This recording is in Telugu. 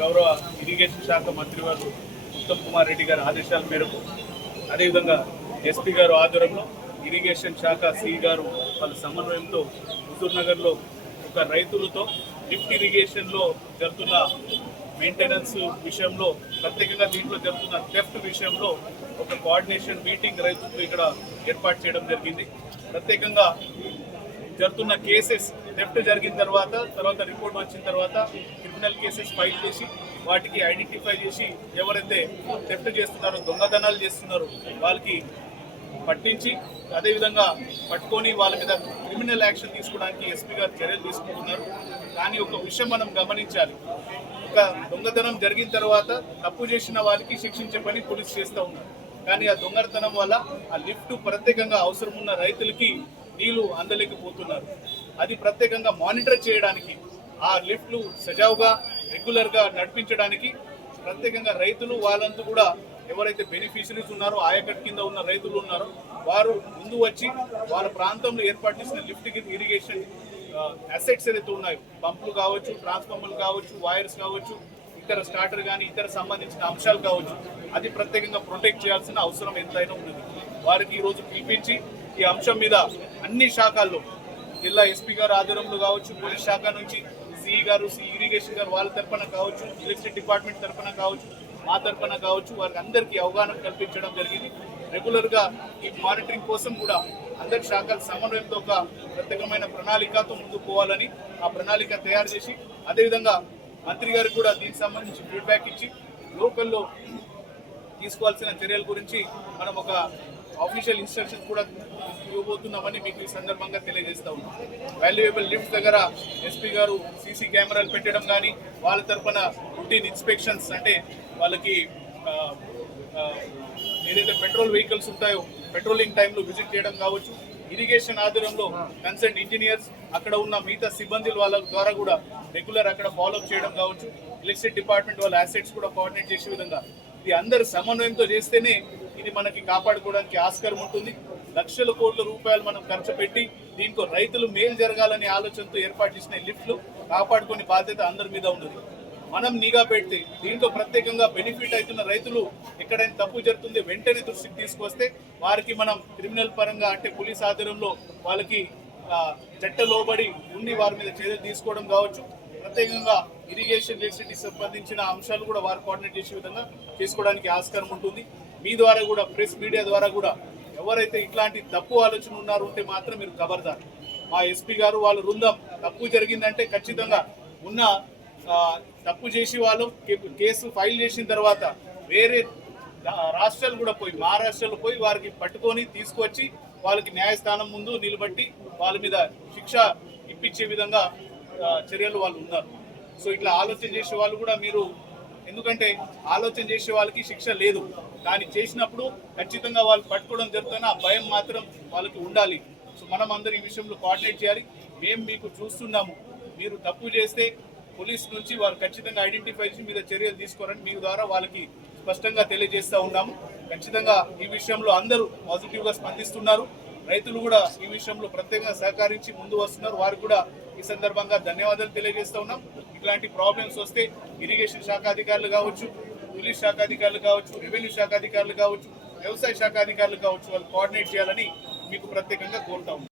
గౌరవ ఇరిగేషన్ శాఖ మంత్రివారు ఉత్తమ్ కుమార్ రెడ్డి గారి ఆదేశాల మేరకు అదేవిధంగా ఎస్పీ గారు ఆధ్వర్యంలో ఇరిగేషన్ శాఖ సిఈ గారు వాళ్ళ సమన్వయంతో హుజూర్ నగర్లో ఒక రైతులతో లిఫ్ట్ ఇరిగేషన్లో జరుగుతున్న మెయింటెనెన్స్ విషయంలో, ప్రత్యేకంగా దీంట్లో జరుగుతున్న థెఫ్ట్ విషయంలో ఒక కోఆర్డినేషన్ మీటింగ్ రైతులతో ఇక్కడ ఏర్పాటు చేయడం జరిగింది. ప్రత్యేకంగా జరుగుతున్న కేసెస్ థెఫ్ట్ జరిగిన తర్వాత రిపోర్ట్ వచ్చిన తర్వాత క్రిమినల్ కేసెస్ ఫైల్ చేసి వాటికి ఐడెంటిఫై చేసి ఎవరైతే థెఫ్ట్ చేస్తున్నారో, దొంగతనాలు చేస్తున్నారో వాళ్ళకి పట్టించి అదేవిధంగా పట్టుకొని వాళ్ళ మీద క్రిమినల్ యాక్షన్ తీసుకోవడానికి ఎస్పీ గారు చర్యలు తీసుకుంటున్నారు. కానీ ఒక విషయం మనం గమనించాలి, ఒక దొంగతనం జరిగిన తర్వాత తప్పు చేసిన వాళ్ళకి శిక్షించే పని పోలీసు చేస్తూ ఉన్నారు. కానీ ఆ దొంగతనం వల్ల ఆ లిఫ్ట్ ప్రత్యేకంగా అవసరం ఉన్న రైతులకి నీళ్లు అందలేకపోతున్నారు. అది ప్రత్యేకంగా మానిటర్ చేయడానికి, ఆ లిఫ్ట్లు సజావుగా రెగ్యులర్గా నడిపించడానికి ప్రత్యేకంగా రైతులు వాళ్ళంతా కూడా ఎవరైతే బెనిఫిషరీస్ ఉన్నారో, ఆయకట్ కింద ఉన్న రైతులు ఉన్నారో వారు ముందు వచ్చి వాళ్ళ ప్రాంతంలో ఏర్పాటు చేసిన లిఫ్ట్ ఇరిగేషన్ అసెట్స్ ఏదైతే ఉన్నాయో, పంపులు కావచ్చు, ట్రాన్స్ఫార్మర్లు కావచ్చు, వైర్స్ కావచ్చు, ఇతర స్టార్టర్ కానీ ఇతర సంబంధించిన అంశాలు కావచ్చు, అది ప్రత్యేకంగా ప్రొటెక్ట్ చేయాల్సిన అవసరం ఎంతైనా ఉన్నది. వారికి ఈరోజు పిలిపించి ఈ అంశం మీద అన్ని శాఖల్లో, జిల్లా ఎస్పీ గారు ఆధ్వర్యంలో కావచ్చు, పోలీస్ శాఖ నుంచి సిఈ గారు, ఇరిగేషన్ గారు వాళ్ళ తరఫున కావచ్చు, ఎలక్ట్రిసిటీ డిపార్ట్మెంట్ తరఫున కావచ్చు, మా తరఫున కావచ్చు, వారికి అందరికీ అవగాహన కల్పించడం జరిగింది. రెగ్యులర్గా ఈ మానిటరింగ్ కోసం కూడా అందరి శాఖల సమన్వయంతో ఒక ప్రత్యేకమైన ప్రణాళికతో ముందుకు పోవాలని ఆ ప్రణాళిక తయారు చేసి, అదేవిధంగా మంత్రి గారికి కూడా దీనికి సంబంధించి ఫీడ్బ్యాక్ ఇచ్చి లోకల్లో తీసుకోవాల్సిన చర్యల గురించి మనం ఒక ఆఫీషియల్ ఇన్స్ట్రక్షన్స్ కూడా ఇవ్వబోతున్నామని మీకు ఈ సందర్భంగా తెలియజేస్తా ఉన్నాం. వాల్యుయబుల్ లిఫ్ట్ దగ్గర ఎస్పీ గారు సీసీ కెమెరాలు పెట్టడం కానీ, వాళ్ళ తరఫున రొటీన్ ఇన్స్పెక్షన్స్ అంటే వాళ్ళకి ఏదైతే పెట్రోల్ వెహికల్స్ ఉంటాయో పెట్రోలింగ్ టైంలో విజిట్ చేయడం కావచ్చు, ఇరిగేషన్ ఆధ్వర్యంలో కన్సర్న్ ఇంజనీర్స్ అక్కడ ఉన్న మిగతా సిబ్బందులు వాళ్ళ ద్వారా కూడా రెగ్యులర్ అక్కడ ఫాలోఅప్ చేయడం కావచ్చు, ఎలక్ట్రిసిటీ డిపార్ట్మెంట్ వాళ్ళ అసెట్స్ కూడా కోఆర్డినేట్ చేసే విధంగా ఇది అందరు సమన్వయంతో చేస్తేనే ఇది మనకి కాపాడుకోవడానికి ఆస్కారం ఉంటుంది. లక్షల కోట్ల రూపాయలు మనం ఖర్చు పెట్టి దీంతో రైతులు మేలు జరగాలనే ఆలోచనతో ఏర్పాటు చేసిన లిఫ్ట్లు కాపాడుకునే బాధ్యత అందరి మీద ఉన్నది. మనం నిఘా పెడితే దీంట్లో ప్రత్యేకంగా బెనిఫిట్ అవుతున్న రైతులు ఎక్కడైనా తప్పు జరుగుతుంది వెంటనే దృష్టికి తీసుకొస్తే వారికి మనం క్రిమినల్ పరంగా అంటే పోలీస్ ఆధ్వర్యంలో వాళ్ళకి చట్ట లోబడి ఉండి వారి మీద చర్యలు తీసుకోవడం కావచ్చు, ప్రత్యేకంగా ఇరిగేషన్ ఎలక్ట్రిసిటీ సంబంధించిన అంశాలు కూడా వారు కోఆర్డినేట్ చేసే విధంగా చేసుకోవడానికి ఆస్కారం ఉంటుంది. మీ ద్వారా కూడా, ప్రెస్ మీడియా ద్వారా కూడా ఎవరైతే ఇట్లాంటి తప్పు ఆలోచన ఉన్నారో ఉంటే మాత్రం మీరు ఖబర్దార్. మా ఎస్పీ గారు వాళ్ళ బృందం తప్పు జరిగిందంటే ఖచ్చితంగా ఉన్న తప్పు చేసి వాళ్ళు కేసు ఫైల్ చేసిన తర్వాత వేరే రాష్ట్రాలు కూడా పోయి, మహారాష్ట్రలో పోయి వారికి పట్టుకొని తీసుకొచ్చి వాళ్ళకి న్యాయస్థానం ముందు నిలబట్టి వాళ్ళ మీద శిక్ష ఇప్పించే విధంగా చర్యలు వాళ్ళు ఉన్నారు. సో ఇట్లా ఆలోచన చేసే వాళ్ళు కూడా మీరు, ఎందుకంటే ఆలోచన చేసే వాళ్ళకి శిక్ష లేదు, కానీ చేసినప్పుడు ఖచ్చితంగా వాళ్ళు పట్టుకోవడం జరుగుతున్న ఆ భయం మాత్రం వాళ్ళకి ఉండాలి. సో మనం అందరూ ఈ విషయంలో కోఆర్డినేట్ చేయాలి. మేము మీకు చూస్తున్నాము, మీరు తప్పు చేస్తే పోలీస్ నుంచి వారు ఖచ్చితంగా ఐడెంటిఫై చేసి మీద చర్యలు తీసుకోరని మీ ద్వారా వాళ్ళకి స్పష్టంగా తెలియజేస్తూ ఉన్నాము. ఖచ్చితంగా ఈ విషయంలో అందరూ పాజిటివ్గా స్పందిస్తున్నారు. రైతులు కూడా ఈ విషయంలో ప్రత్యేకంగా సహకరించి ముందు వస్తున్నారు. వారికి కూడా ఈ సందర్భంగా ధన్యవాదాలు తెలియజేస్తూ ఉన్నాం. ఇట్లాంటి ప్రాబ్లమ్స్ వస్తే ఇరిగేషన్ శాఖ అధికారులు కావచ్చు, పోలీస్ శాఖ అధికారులు కావచ్చు, రెవెన్యూ శాఖ అధికారులు కావచ్చు, వ్యవసాయ శాఖ అధికారులు కావచ్చు, వాళ్ళు కోఆర్డినేట్ చేయాలని మీకు ప్రత్యేకంగా కోరుతా ఉన్నాం.